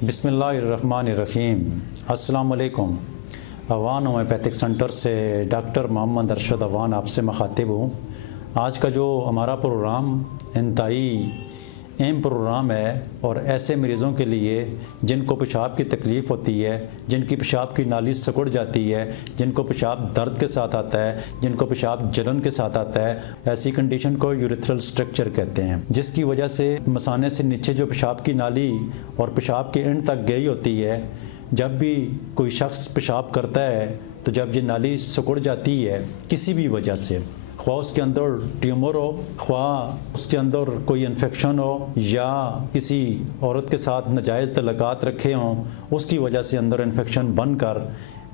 बिस्मिल्लाहिर्रहमानिर्रहीम। अस्सलाम वालेकुम। अवान होम्योपैथिक सेंटर से डॉक्टर मोहम्मद अरशद अवान आपसे मुखातिब हूँ। आज का जो हमारा प्रोग्राम इंतहाई अहम प्रोग्राम है और ऐसे मरीज़ों के लिए जिनको पेशाब की तकलीफ़ होती है, जिनकी पेशाब की नाली सिकुड़ जाती है, जिनको पेशाब दर्द के साथ आता है, जिनको पेशाब जलन के साथ आता है, ऐसी कंडीशन को यूरेथ्रल स्ट्रक्चर कहते हैं, जिसकी वजह से मसाने से नीचे जो पेशाब की नाली और पेशाब के एंड तक गई होती है, जब भी कोई शख्स पेशाब करता है तो जब ये नाली सिकुड़ जाती है किसी भी वजह से, ख्वाह उसके अंदर ट्यूमर हो, ख्वाह उसके अंदर कोई इन्फेक्शन हो या किसी औरत के साथ नाजायज़ तल्लुकात रखे हों, उसकी वजह से अंदर इन्फेक्शन बनकर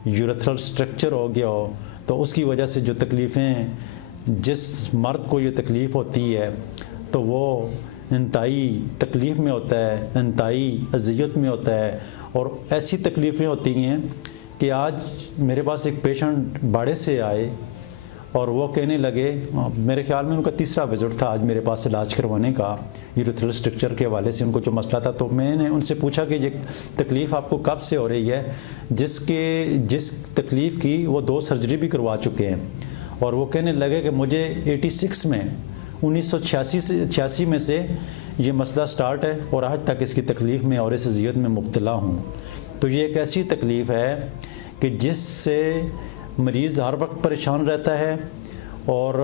यूरेथ्रल स्ट्रक्चर हो गया हो, तो उसकी वजह से जो तकलीफ़ें, जिस मर्द को ये तकलीफ़ होती है तो वो इंतहाई तकलीफ़ में होता है, इंतहाई अज़ियत में होता है। और ऐसी तकलीफ़ें होती हैं कि आज मेरे पास एक पेशेंट बाड़े से आए और वो कहने लगे, मेरे ख्याल में उनका तीसरा विज़िट था आज मेरे पास इलाज करवाने का, यूरेथ्रल स्ट्रक्चर के हवाले से उनको जो मसला था। तो मैंने उनसे पूछा कि ये तकलीफ़ आपको कब से हो रही है, जिस तकलीफ़ की वो 2 सर्जरी भी करवा चुके हैं। और वो कहने लगे कि मुझे 86 में 1986 में से ये मसला स्टार्ट है और आज तक इसकी तकलीफ़ में और इस अज़ियत में मुब्तला हूँ। तो ये एक ऐसी तकलीफ़ है कि जिससे मरीज़ हर वक्त परेशान रहता है और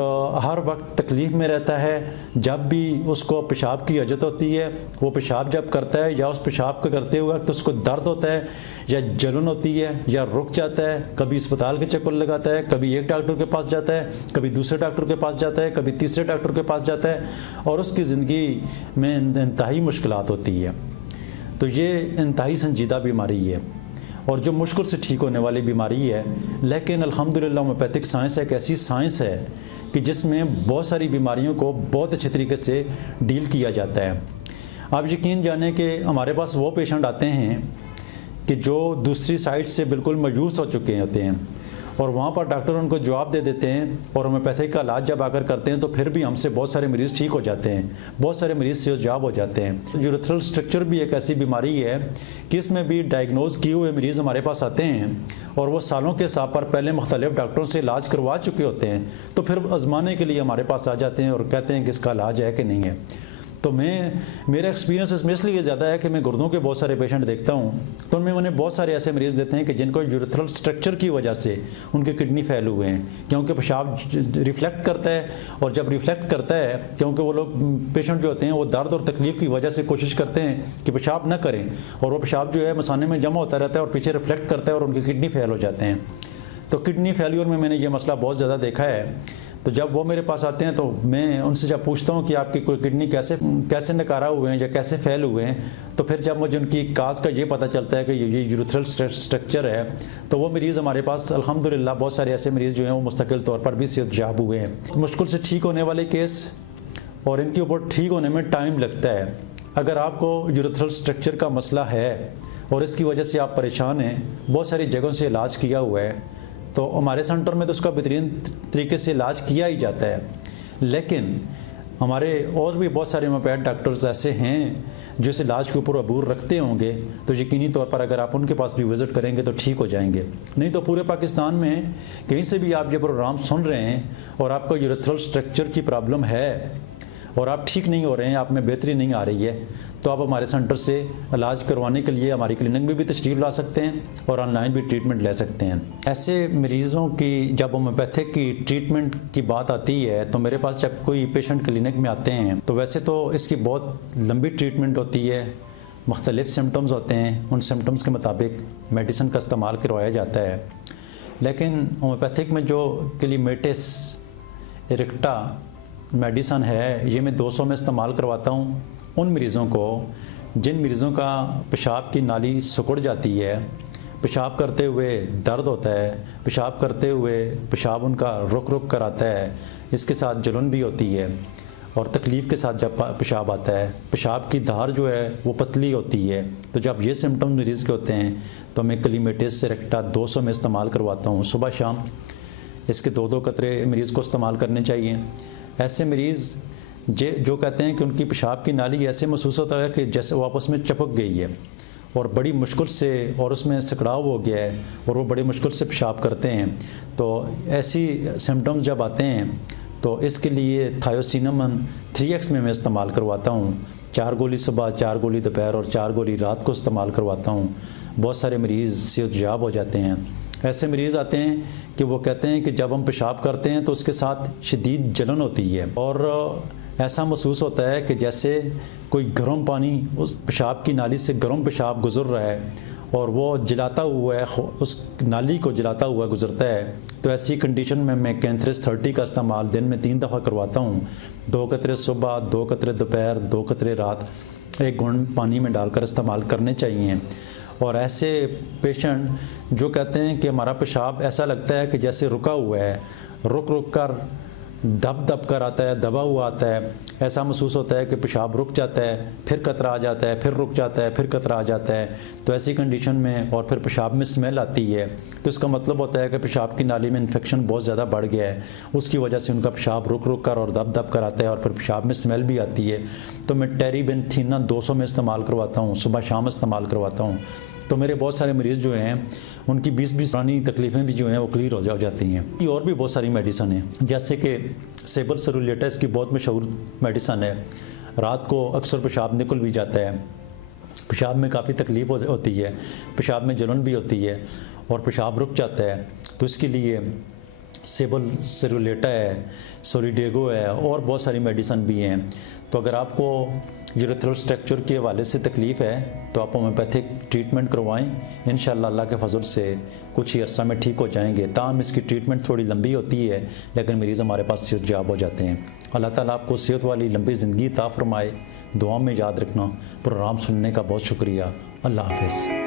हर वक्त तकलीफ़ में रहता है। जब भी उसको पेशाब की हजत होती है, वो पेशाब जब करता है या उस पेशाब को करते हुए वक्त उसको दर्द होता है या जलन होती है या रुक जाता है, कभी अस्पताल के चक्कर लगाता है, कभी एक डॉक्टर के पास जाता है, कभी दूसरे डॉक्टर के पास जाता है, कभी तीसरे डॉक्टर के पास जाता है और उसकी ज़िंदगी में इंतहाई मुश्किलात होती है। तो ये इंतहाई संजीदा बीमारी है और जो मुश्किल से ठीक होने वाली बीमारी है। लेकिन अल्हम्दुलिल्लाह होम्योपैथिक साइंस एक ऐसी साइंस है कि जिसमें बहुत सारी बीमारियों को बहुत अच्छे तरीके से डील किया जाता है। आप यकीन जानें कि हमारे पास वो पेशेंट आते हैं कि जो दूसरी साइड से बिल्कुल मायूस हो चुके होते हैं और वहाँ पर डॉक्टर उनको जवाब दे देते हैं और होम्योपैथिक का इलाज जब आकर करते हैं तो फिर भी हमसे बहुत सारे मरीज़ ठीक हो जाते हैं, बहुत सारे मरीज़ सेहतयाब हो जाते हैं। यूरेथ्रल स्ट्रक्चर भी एक ऐसी बीमारी है कि इसमें भी डायग्नोज किए हुए मरीज़ हमारे पास आते हैं और वो सालों के हिसाब पर पहले मुख्तलिफ डॉक्टरों से इलाज करवा चुके होते हैं, तो फिर आजमाने के लिए हमारे पास आ जाते हैं और कहते हैं कि इसका इलाज है कि नहीं है। तो मेरा एक्सपीरियंस इसमें इसलिए ज़्यादा है कि मैं गुर्दों के बहुत सारे पेशेंट देखता हूँ, तो उनमें मैंने बहुत सारे ऐसे मरीज़ देते हैं कि जिनको यूरेथ्रल स्ट्रक्चर की वजह से उनके किडनी फेल हुए हैं, क्योंकि पेशाब रिफ्लेक्ट करता है और जब रिफ्लेक्ट करता है, क्योंकि वो लोग पेशेंट जो होते हैं वो दर्द और तकलीफ़ की वजह से कोशिश करते हैं कि पेशाब ना करें और वो पेशाब जो है मसाने में जमा होता रहता है और पीछे रिफ्लेक्ट करता है और उनकी किडनी फेल हो जाते हैं। तो किडनी फेल्योर में मैंने ये मसला बहुत ज़्यादा देखा है। तो जब वो मेरे पास आते हैं तो मैं उनसे जब पूछता हूँ कि आपकी कोई किडनी कैसे नकारा हुए हैं या कैसे फेल हुए हैं, तो फिर जब मुझे उनकी काज का ये पता चलता है कि ये यूरेथ्रल स्ट्रक्चर है, तो वो मरीज़ हमारे पास अल्हम्दुलिल्लाह बहुत सारे ऐसे मरीज़ जो हैं वो मुस्तकिल तौर पर भी सेहतयाब हुए हैं। मुश्किल से ठीक होने वाले केस और इनके ऊपर ठीक होने में टाइम लगता है। अगर आपको यूरेथ्रल स्ट्रक्चर का मसला है और इसकी वजह से आप परेशान हैं, बहुत सारी जगहों से इलाज किया हुआ है, तो हमारे सेंटर में तो उसका बेहतरीन तरीके से इलाज किया ही जाता है। लेकिन हमारे और भी बहुत सारे होम्योपैथ डॉक्टर्स ऐसे हैं जो इस इलाज के ऊपर अबूर रखते होंगे, तो यकीनी तौर पर अगर आप उनके पास भी विज़िट करेंगे तो ठीक हो जाएंगे। नहीं तो पूरे पाकिस्तान में कहीं से भी आप ये प्रोग्राम सुन रहे हैं और आपको यूरेथ्रल स्ट्रक्चर की प्रॉब्लम है और आप ठीक नहीं हो रहे हैं, आप में बेहतरी नहीं आ रही है, तो आप हमारे सेंटर से इलाज करवाने के लिए हमारी क्लिनिक में भी तशरीफ़ ला सकते हैं और ऑनलाइन भी ट्रीटमेंट ले सकते हैं। ऐसे मरीज़ों की जब होम्योपैथिक की ट्रीटमेंट की बात आती है तो मेरे पास जब कोई पेशेंट क्लिनिक में आते हैं तो वैसे तो इसकी बहुत लंबी ट्रीटमेंट होती है, मुख्तलिफ़ सिम्टम्स होते हैं, उन सिम्टम्स के मुताबिक मेडिसिन का इस्तेमाल करवाया जाता है। लेकिन होम्योपैथिक में जो क्लीमेटिस इरिक्टा मेडिसन है, ये मैं 200 में इस्तेमाल करवाता हूँ उन मरीज़ों को जिन मरीज़ों का पेशाब की नाली सिकुड़ जाती है, पेशाब करते हुए दर्द होता है, पेशाब करते हुए पेशाब उनका रुक रुक कर आता है, इसके साथ जलन भी होती है और तकलीफ़ के साथ जब पेशाब आता है, पेशाब की धार जो है वो पतली होती है। तो जब ये सिम्टम मरीज़ के होते हैं तो मैं क्लीमेटिस इरिक्टा 200 में इस्तेमाल करवाता हूँ सुबह शाम। इसके 2-2 कतरे मरीज़ को इस्तेमाल करने चाहिए। ऐसे मरीज़ जो कहते हैं कि उनकी पेशाब की नाली ऐसे महसूस होता है कि जैसे वो आपस में चिपक गई है और बड़ी मुश्किल से, और उसमें सिकड़ाव हो गया है और वो बड़ी मुश्किल से पेशाब करते हैं, तो ऐसी सिम्टम्स जब आते हैं तो इसके लिए थायोसिनामन 3x में मैं इस्तेमाल करवाता हूँ। 4 गोली सुबह, 4 गोली दोपहर और 4 गोली रात को इस्तेमाल करवाता हूँ। बहुत सारे मरीज़ सेहतयाब हो जाते हैं। ऐसे मरीज़ आते हैं कि वो कहते हैं कि जब हम पेशाब करते हैं तो उसके साथ शदीद जलन होती है और ऐसा महसूस होता है कि जैसे कोई गर्म पानी उस पेशाब की नाली से गर्म पेशाब गुजर रहा है और वो जलाता हुआ है, उस नाली को जलाता हुआ गुजरता है। तो ऐसी कंडीशन में मैं कैंथ्रेस 30 का इस्तेमाल दिन में 3 दफ़ा करवाता हूँ। 2 कतरे सुबह, 2 कतरे दोपहर, 2 कतरे रात, 1 घूंट पानी में डालकर इस्तेमाल करने चाहिए। और ऐसे पेशेंट जो कहते हैं कि हमारा पेशाब ऐसा लगता है कि जैसे रुका हुआ है, रुक रुक कर दब दब कर आता है, दबा हुआ आता है, ऐसा महसूस होता है कि पेशाब रुक जाता है, फिर कतरा आ जाता है, फिर रुक जाता है, फिर कतरा आ जाता है। तो ऐसी कंडीशन में और फिर पेशाब में स्मेल आती है, तो इसका मतलब होता है कि पेशाब की नाली में इन्फेक्शन बहुत ज़्यादा बढ़ गया है। उसकी वजह से उनका पेशाब रुक रुक कर और दब दब कर आता है और फिर पेशाब में स्मेल भी आती है। तो मैं टेरीबेंथीना 200 में इस्तेमाल करवाता हूँ, सुबह शाम इस्तेमाल करवाता हूँ। तो मेरे बहुत सारे मरीज़ जो हैं उनकी 20-20 पुरानी तकलीफ़ें भी जो हैं वो क्लियर हो जाती हैं। और भी बहुत सारी मेडिसन हैं, जैसे कि सेबल सेरुलेटस की बहुत मशहूर मेडिसन है। रात को अक्सर पेशाब निकल भी जाता है, पेशाब में काफ़ी तकलीफ़ होती है, पेशाब में जलन भी होती है और पेशाब रुक जाता है। तो इसके लिए सेबल सेरुलेटा है, सोलिडेगो है और बहुत सारी मेडिसन भी हैं। तो अगर आपको यूरेथ्रल स्ट्रक्चर के हवाले से तकलीफ़ है तो आप होम्योपैथिक ट्रीटमेंट करवाएं। इंशाअल्लाह अल्लाह के फजल से कुछ ही अर्सा में ठीक हो जाएंगे। ताहम इसकी ट्रीटमेंट थोड़ी लंबी होती है, लेकिन मरीज़ हमारे पास सेहतयाब हो जाते हैं। अल्लाह ताला आपको सेहत वाली लंबी ज़िंदगी अता फरमाए। दुआ में याद रखना। प्रोग्राम सुनने का बहुत शुक्रिया। अल्लाह हाफ़िज़।